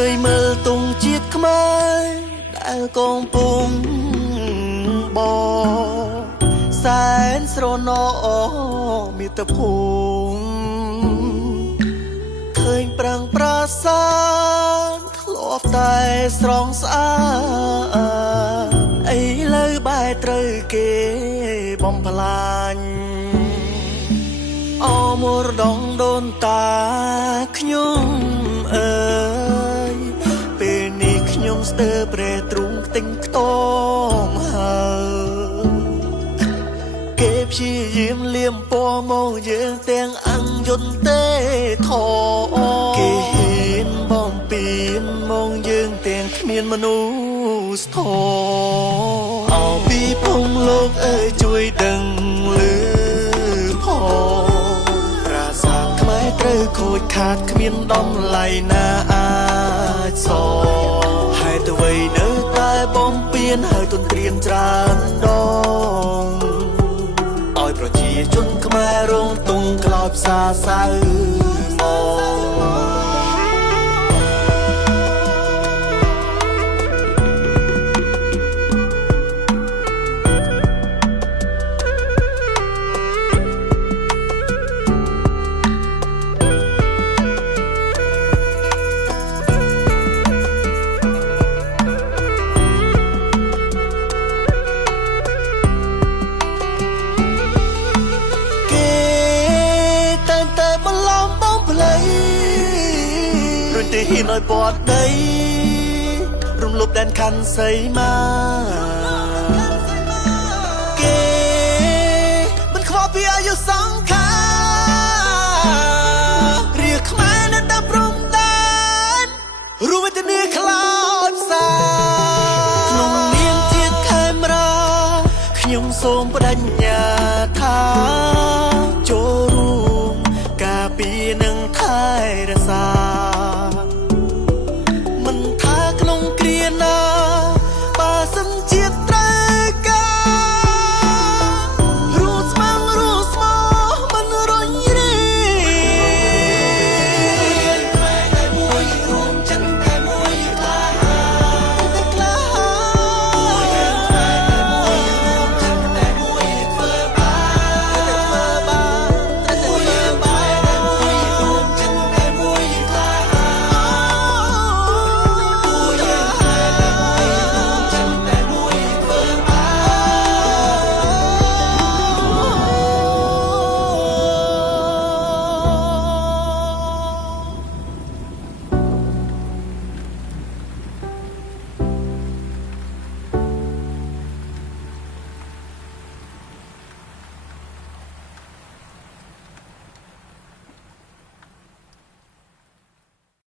ើយមើលទងជាតិខ្មែរដែលកំពុងបសែនស្រណោមាតុភូមិឃើញប្រាំងប្រាសាទធ្លាប់តែស្រងស្អាតឥឡូវបែរត្រូវគេបំផ្លាញអមរដងដូនតាខ្ញុំអើយពេលនេះខ្ញុំស្ទើរប្រែទ្រូងខ្ទេញខ្ទងហើយគេព្យាយាមលៀមពណ៌មកយើងទាំងអង្គយន្តទេថគេហ៊ានបំពេញមកយើងទាំងគ្មានមនុស្សធម៌អោពីភូមិលោកអើយជួយដឹងឮផងប្រាសាទខ្មែរត្រូវខូចខាតគ្មានដំឡៃណាអាចសហេតុអ្វីនៅតែបំពេញហើយទន្ទ្រានច្រើនដងឲ្យប្រជាជនខ្មែររងទុំក្លោបសាសៅមកហ៊ានឲ្យបត់ដីរំលោភដែនខណ្ឌសីមាគេមិនខ្វល់ពីអាយុសង្ខាររាជខ្មែរនៅតែព្រំដែនរួមវេទនាខ្លោចផ្សាក្នុងនាមជាខេមរាខ្ញុំសូមបដិញ្ញា